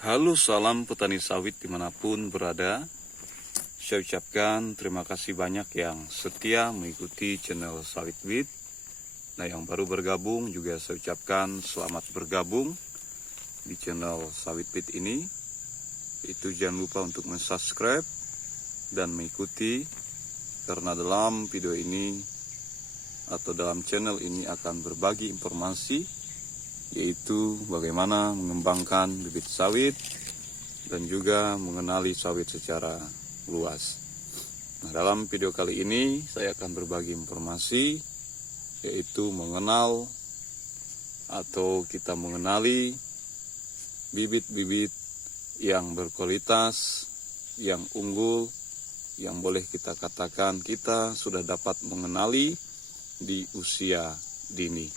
Halo, salam petani sawit dimanapun berada. Saya ucapkan terima kasih banyak yang setia mengikuti channel Sawit With. Nah, yang baru bergabung juga saya ucapkan selamat bergabung di channel Sawit With ini. Itu jangan lupa untuk subscribe dan mengikuti, karena dalam video ini atau dalam channel ini akan berbagi informasi, yaitu bagaimana mengembangkan bibit sawit dan juga mengenali sawit secara luas. Nah, dalam video kali ini saya akan berbagi informasi, yaitu mengenal atau kita mengenali bibit-bibit yang berkualitas, yang unggul, yang boleh kita katakan kita sudah dapat mengenali di usia dini.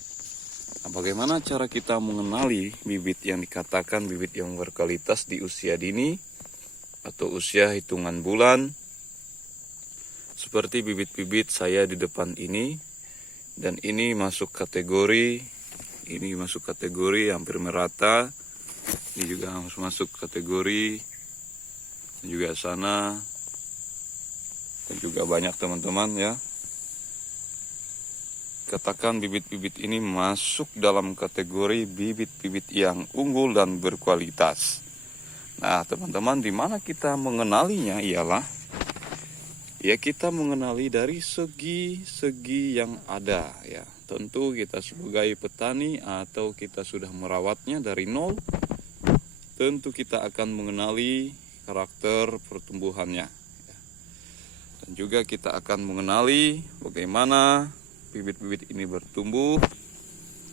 Nah, bagaimana cara kita mengenali bibit yang dikatakan bibit yang berkualitas di usia dini atau usia hitungan bulan? Seperti bibit-bibit saya di depan ini, dan ini masuk kategori hampir merata. Ini juga harus masuk kategori, dan juga sana, dan juga banyak teman-teman ya. Katakan bibit-bibit ini masuk dalam kategori bibit-bibit yang unggul dan berkualitas. Nah, teman-teman, di mana kita mengenalinya ialah ya kita mengenali dari segi-segi yang ada ya. Tentu kita sebagai petani atau kita sudah merawatnya dari nol, tentu kita akan mengenali karakter pertumbuhannya. Dan juga kita akan mengenali bagaimana bibit-bibit ini bertumbuh,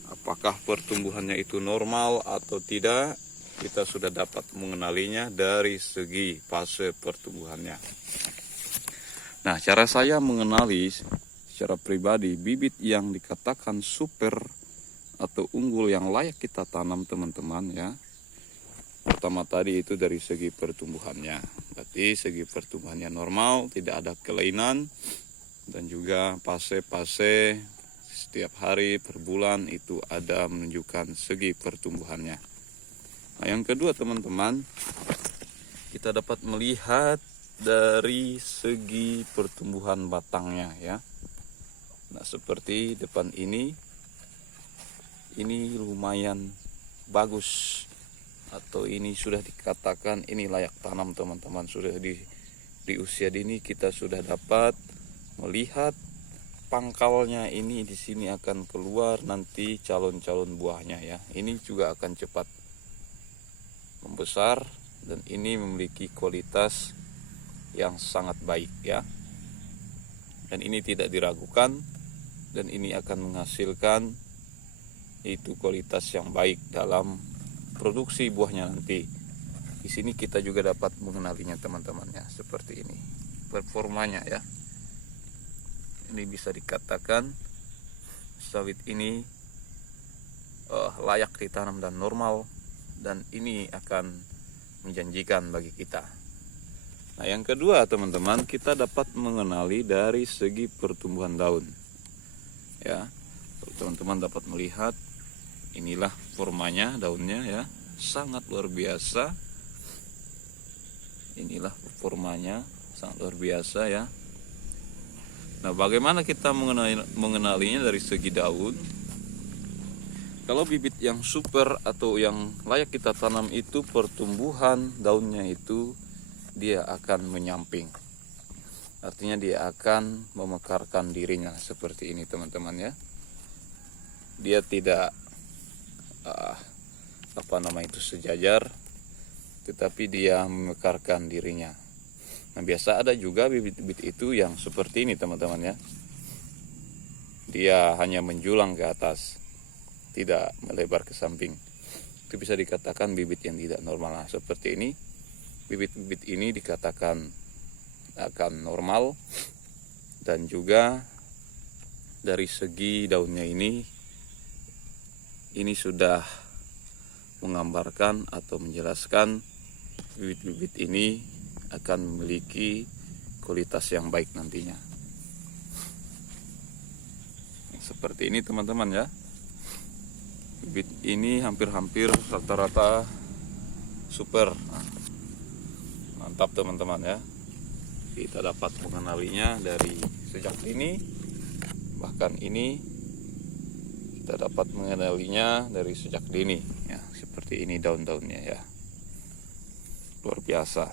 apakah pertumbuhannya itu normal atau tidak. Kita sudah dapat mengenalinya dari segi fase pertumbuhannya. Nah, cara saya mengenali secara pribadi bibit yang dikatakan super atau unggul yang layak kita tanam, teman-teman ya. Pertama tadi itu dari segi pertumbuhannya. Berarti segi pertumbuhannya normal, tidak ada kelainan. Dan juga fase-fase setiap hari per bulan itu ada menunjukkan segi pertumbuhannya. Nah, yang kedua teman-teman, kita dapat melihat dari segi pertumbuhan batangnya ya. Nah, seperti depan ini lumayan bagus, atau ini sudah dikatakan ini layak tanam, teman-teman. Sudah di usia dini kita sudah dapat melihat pangkalnya ini di sini akan keluar nanti calon-calon buahnya ya. Ini juga akan cepat membesar dan ini memiliki kualitas yang sangat baik ya. Dan ini tidak diragukan, dan ini akan menghasilkan itu kualitas yang baik dalam produksi buahnya nanti. Di sini kita juga dapat mengenalinya, teman-teman ya, seperti ini performanya ya. Ini bisa dikatakan sawit ini layak ditanam dan normal, dan ini akan menjanjikan bagi kita. Nah, yang kedua teman-teman, kita dapat mengenali dari segi pertumbuhan daun ya. Teman-teman dapat melihat inilah formanya daunnya ya, sangat luar biasa. Inilah formanya sangat luar biasa ya. Nah, bagaimana kita mengenalinya dari segi daun? Kalau bibit yang super atau yang layak kita tanam itu pertumbuhan daunnya itu dia akan menyamping. Artinya dia akan memekarkan dirinya seperti ini, teman-teman ya. Dia tidak sejajar, tetapi dia memekarkan dirinya. Nah, biasa ada juga bibit-bibit itu yang seperti ini, teman-teman ya. Dia hanya menjulang ke atas, tidak melebar ke samping. Itu bisa dikatakan bibit yang tidak normal. Nah, seperti ini, bibit-bibit ini dikatakan akan normal. Dan juga dari segi daunnya ini sudah menggambarkan atau menjelaskan bibit-bibit ini akan memiliki kualitas yang baik nantinya. Seperti ini, teman-teman ya. Bibit ini hampir-hampir rata-rata super. Nah, mantap teman-teman ya. Kita dapat mengenalinya dari sejak dini. Bahkan ini kita dapat mengenalinya dari sejak dini ya. Seperti ini daun-daunnya ya. Luar biasa.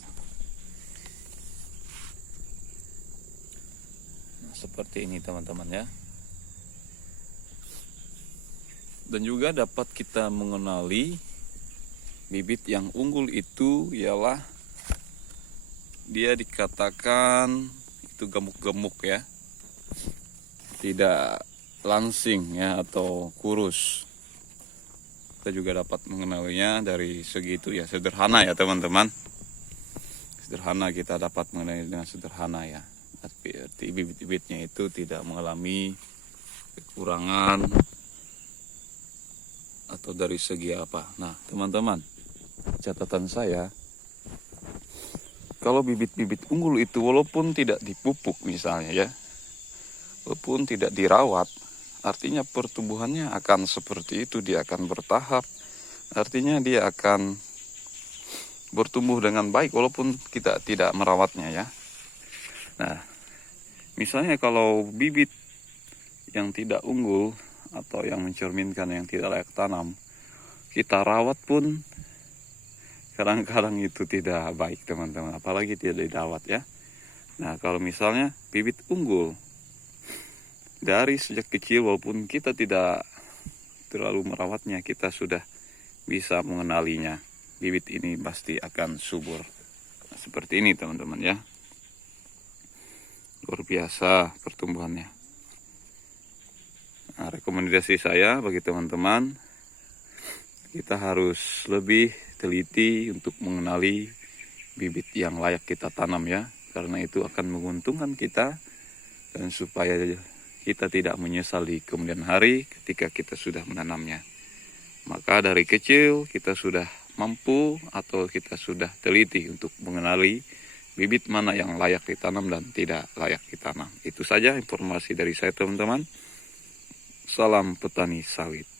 Nah, seperti ini teman-teman ya. Dan juga dapat kita mengenali bibit yang unggul itu ialah dia dikatakan itu gemuk-gemuk ya, tidak langsing ya atau kurus. Kita juga dapat mengenalinya dari segi itu ya, sederhana ya teman-teman. Sederhana, kita dapat mengenali dengan sederhana ya. Arti bibit-bibitnya itu tidak mengalami kekurangan atau dari segi apa. Nah teman-teman, catatan saya, kalau bibit-bibit unggul itu walaupun tidak dipupuk misalnya ya, walaupun tidak dirawat, artinya pertumbuhannya akan seperti itu, dia akan bertahap. Artinya dia akan bertumbuh dengan baik walaupun kita tidak merawatnya ya. Nah, misalnya kalau bibit yang tidak unggul atau yang mencerminkan yang tidak layak tanam, kita rawat pun kadang-kadang itu tidak baik teman-teman, apalagi tidak dirawat ya. Nah, kalau misalnya bibit unggul dari sejak kecil, walaupun kita tidak terlalu merawatnya, kita sudah bisa mengenalinya. Bibit ini pasti akan subur. Nah, seperti ini teman-teman ya. Luar biasa pertumbuhannya. Nah, rekomendasi saya bagi teman-teman, kita harus lebih teliti untuk mengenali bibit yang layak kita tanam ya. Karena itu akan menguntungkan kita, dan supaya kita tidak menyesal di kemudian hari ketika kita sudah menanamnya. Maka dari kecil kita sudah mampu atau kita sudah teliti untuk mengenali bibit mana yang layak ditanam dan tidak layak ditanam. Itu saja informasi dari saya teman-teman. Salam petani sawit.